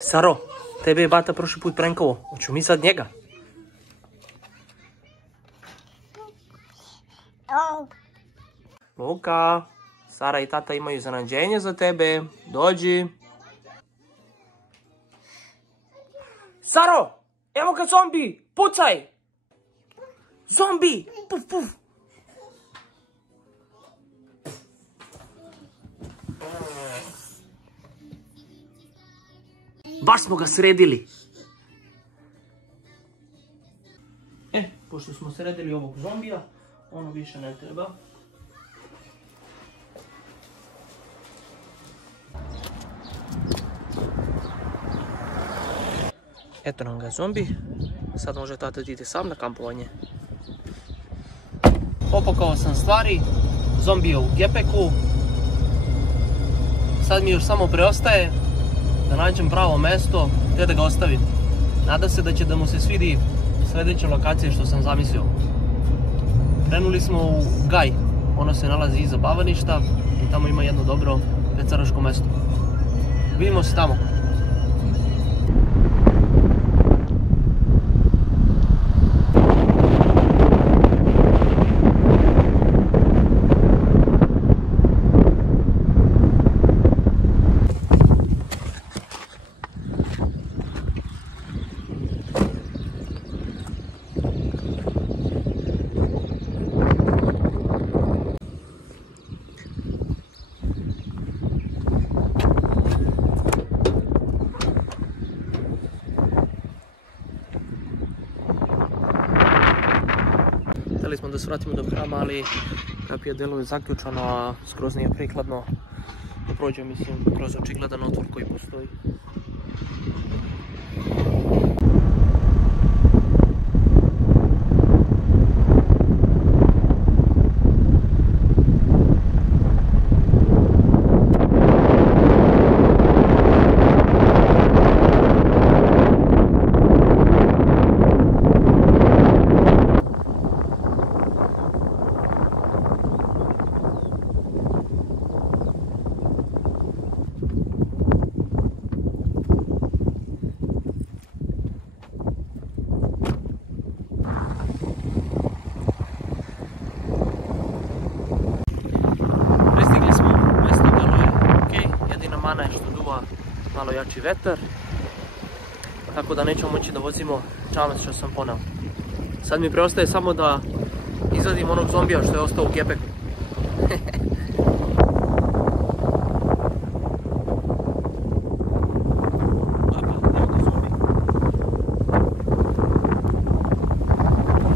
Saro, tebe je bata prošli put prankovo. Hoću mi sad njega? Luka, Sara i tata imaju iznenađenje za tebe. Dođi. Saro, evo ga zombi, pucaj! Zombi, puf, puf. Baš smo ga sredili. Pošto smo sredili ovog zombija, ono više ne treba. Eto nam ga zombi. Sad može tata ide sam na kampovanje. Popakao sam stvari. Zombi je u gepeku. Sad mi još samo preostaje da nađem pravo mesto te da ga ostavim. Nadam se da će da mu se svidi sljedeća lokacija što sam zamislio. Krenuli smo u Gaj. Ono se nalazi iza Bavaništa i tamo ima jedno dobro pecaraško mesto. Vidimo se tamo. Htjeli smo da se vratimo do hrama, ali kapija delo je zaključano, a skroz nije prikladno da prođemo, mislim, kroz očigledan otvor koji postoji. Malo jači vetar, tako da nećemo moći da vozimo čamac što sam poneo. Sad mi preostaje samo da izvadim onog zombija što je ostao u gepeku.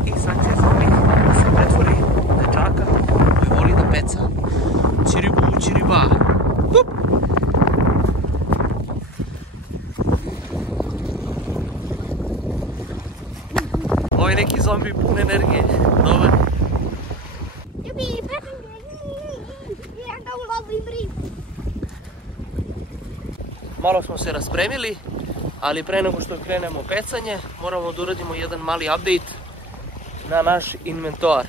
I sad će zombi da se pretvori u dečaka koji voli da peca. Čiribu, čiriba. Hup! Ovo je neki zombi pun energije. Dobar. Malo smo se raspremili, ali pre nego što krenemo pecanje, moramo da uradimo jedan mali update na naš inventar.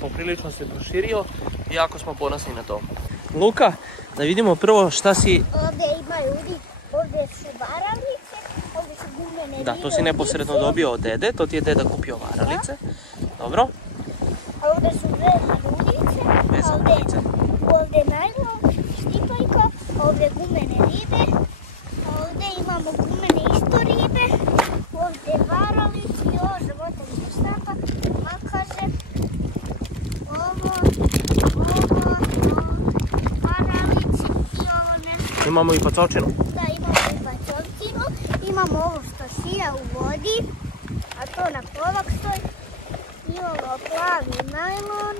Poprilično se proširio i jako smo ponosni na to. Luka, da vidimo prvo šta si... Ovdje ima ljudi, ovdje su varalice, ovdje su gumene ribe. Da, to si neposredno dobio od dede, to ti je deda kupio varalice. Dobro. A ovdje su vezane ulice, ovdje najlon, štipaljka, ovdje gumene ribe, ovdje imamo gumene isto ribe, ovdje varalice i ovo životinje štapa, makaze, ovo, varalice i ovo nešto. Imamo i pacovčinu. Da, imamo i pacovčinu, imamo ovo što šija u vodi, a to na polak stoji. Imamo plavi najlon.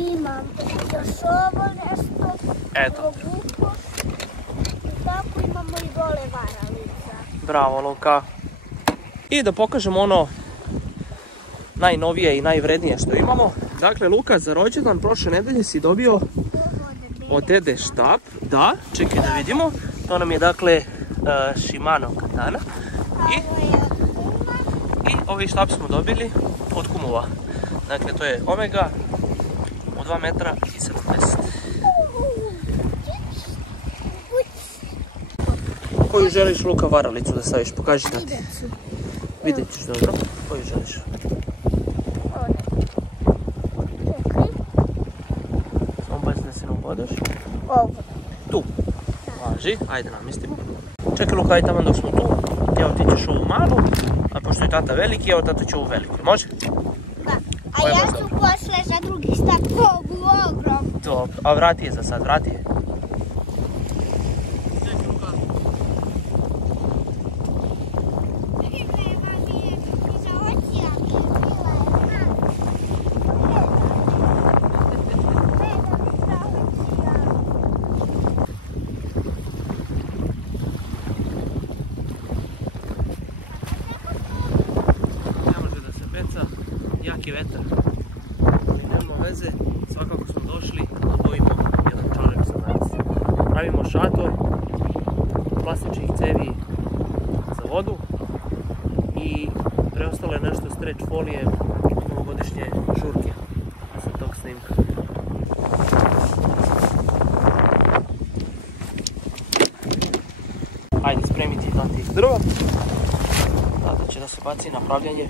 Imam još ovo nešto. Eto. I tako imamo i dole varalica. Bravo, Luka. I da pokažemo ono najnovije i najvrednije što imamo. Dakle, Luka, za rođendan prošle nedelje si dobio od dede štap. Da, čekaj da vidimo. To nam je dakle Shimano katana. I ovaj štap smo dobili od kumova. Dakle, to je Omega od 2 metra i 70. koju želiš, Luka, varalicu da staviš? Pokaži da ti. Vidjet ćeš, dobro. Koju želiš? Samo baš da se ne ubodeš. Ovo. Tu. Važi, ajde namestimo. Čekaj, Luka, ajde tamo dok smo tu. Evo ti ćeš ovu malu, a pošto je tata veliki, evo tata će ovu veliku. Može? Da. A ja ću posle za drugi stak ovu ogrom. Dobro, a vrati je za sad, vrati je. Jaki vetar, ali nema veze, svakako smo došli da dobijemo jedan čarek za danas. Pravimo šator, plastičnih cevi za vodu i preostalo je nešto stretch folije novogodišnje žurke sa tog snimka. Ajde spremiti tati drva, tata će da se baci na pravljanje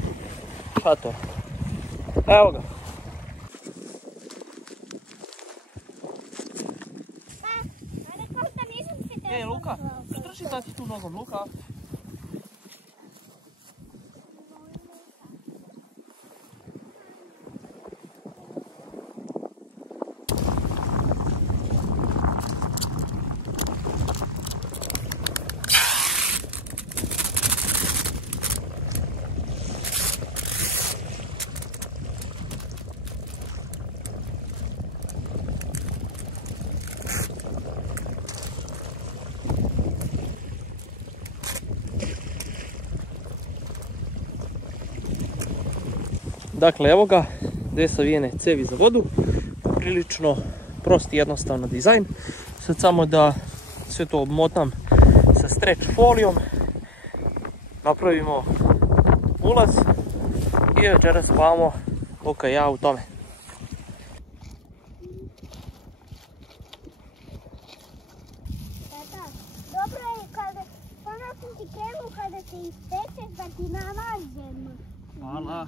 šatora. Evo ga. Luka, drži tati tu nogom, Luka. Dakle, evo ga, dve savijene cevi za vodu, prilično prost i jednostavno dizajn. Sad samo da sve to obmotam sa stretch folijom, napravimo ulaz i večeras spavamo Luka i ja u tome. Tata, dobro je kada ponosim ti kremu kada se ispečeš da ti namažem. Hvala.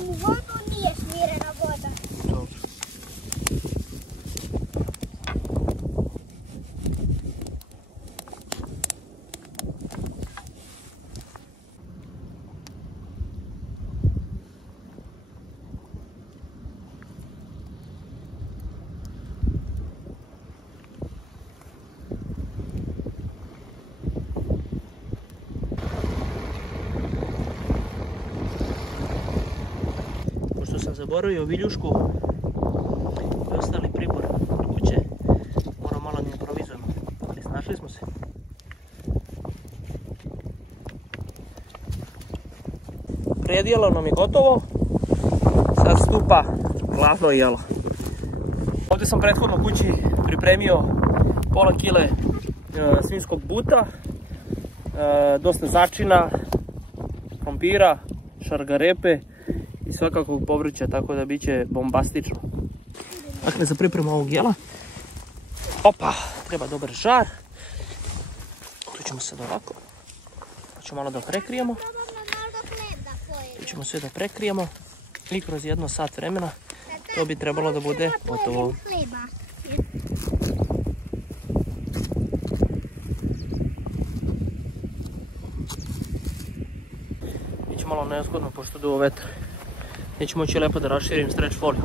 U vodu nije smirena voda. Dobro. Sam zaboravio viljušku i ostali pribor kuće, moram malo da improvizujemo, ali snašli smo se. Predjelo nam je gotovo, sad stupa glavno jelo. Ovdje sam prethodno kući pripremio pola kile svinjskog buta, dosta začina, krompira, šargarepe i svakakvog povrća, tako da bit će bombastično. Dakle, za pripremu ovog jela, opa, treba dobar žar. Tu ćemo sad ovako, pa ćemo malo da prekrijemo. Tu ćemo sve da prekrijemo i kroz 1 sat vremena to bi trebalo da bude gotovo. Biće malo nezgodno pošto duvo vetar. Neću moći lepo da raširim stretch foliju.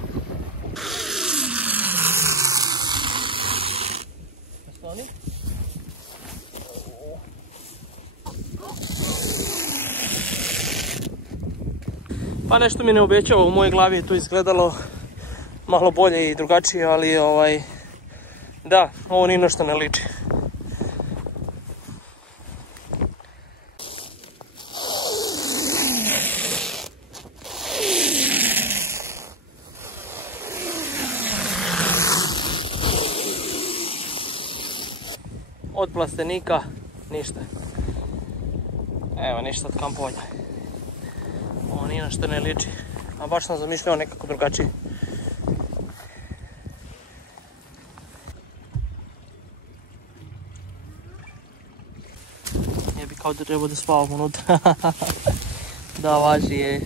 Pa nešto mi ne obećava, u mojoj glavi je to izgledalo malo bolje i drugačije, ali da, ovo ni na što ne liči. Od plastenika ništa. Evo, ništa od kampovanja. Ovo nije na što ne liči. A baš sam zamišljao nekako drugačije. Ne bi kao da treba da spavam unutra. Da, važi je.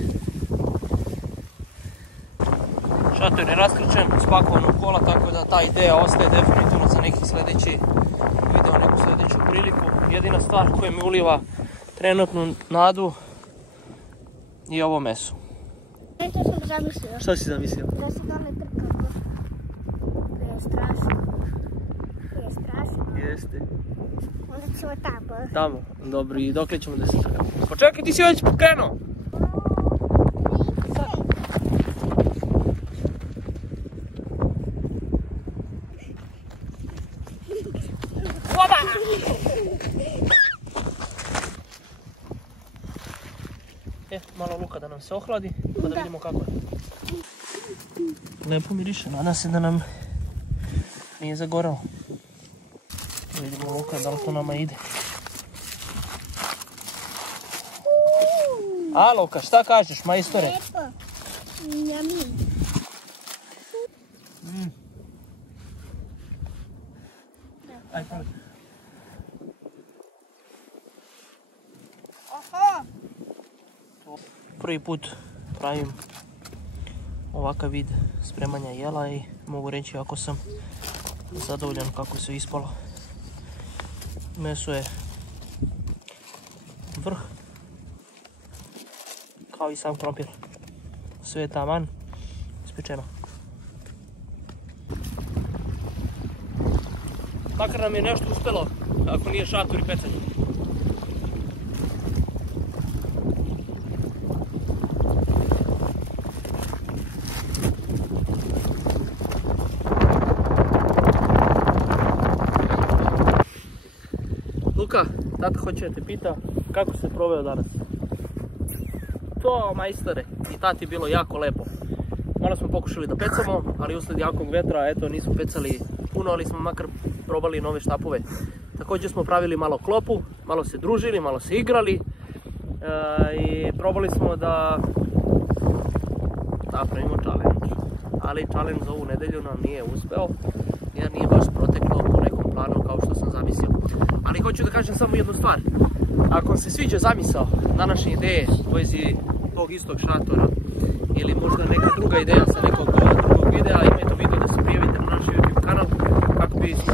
Šator je raskrčen, spakovan u kola, tako da ta ideja ostaje definitivno za neki sljedeći video, neku sljedeću priliku. Jedina stvar koja mi uliva trenutnu nadu je ovo meso. Nešto sam zamislio. Šta si zamislio? Da se dole trkamo. To je strašno. To je strašno. Jeste. Onda ćemo tamo. Tamo? Dobro, i dokle ćemo da se trkamo? Pa čekaj, ti si već krenuo! Malo luka da nam se ohladi, pa da vidimo kako je. Lepo miriše, nadam se da nam nije zagorao. Vidimo luka, da li to nama ide. A Luka, šta kažeš, majstore? Lepo. Njami. Aj, pali. Oho. Prvi put pravim ovakav vid spremanja jela i mogu reći ako sam zadovoljan kako se ispalo. Meso je vrh, kao i sam krompir. Sve je taman, ispečeno. Makar nam je nešto uspelo, ako nije šator i pecanje. Luka, tata hoće da te pita kako se proveo danas. To, majstore, i tati je bilo jako lepo. Malo smo pokušali da pecamo, ali usled jakog vetra, eto, nismo pecali puno, ali smo makar probali nove štapove. Također smo pravili malo klopu, malo se družili, malo se igrali i probali smo da pravimo challenge. Ali challenge za ovu nedelju nam nije uspeo, jer nije baš proteklo po nekom planu kao što sam zamislio. Ali hoću da kažem samo jednu stvar. Ako vam se sviđa zamisao današnje ideje u vezi tog istog šatora ili možda neka druga ideja sa nekog drugog videa, imajte u vidu da se prijavite na naš YouTube kanal kako bismo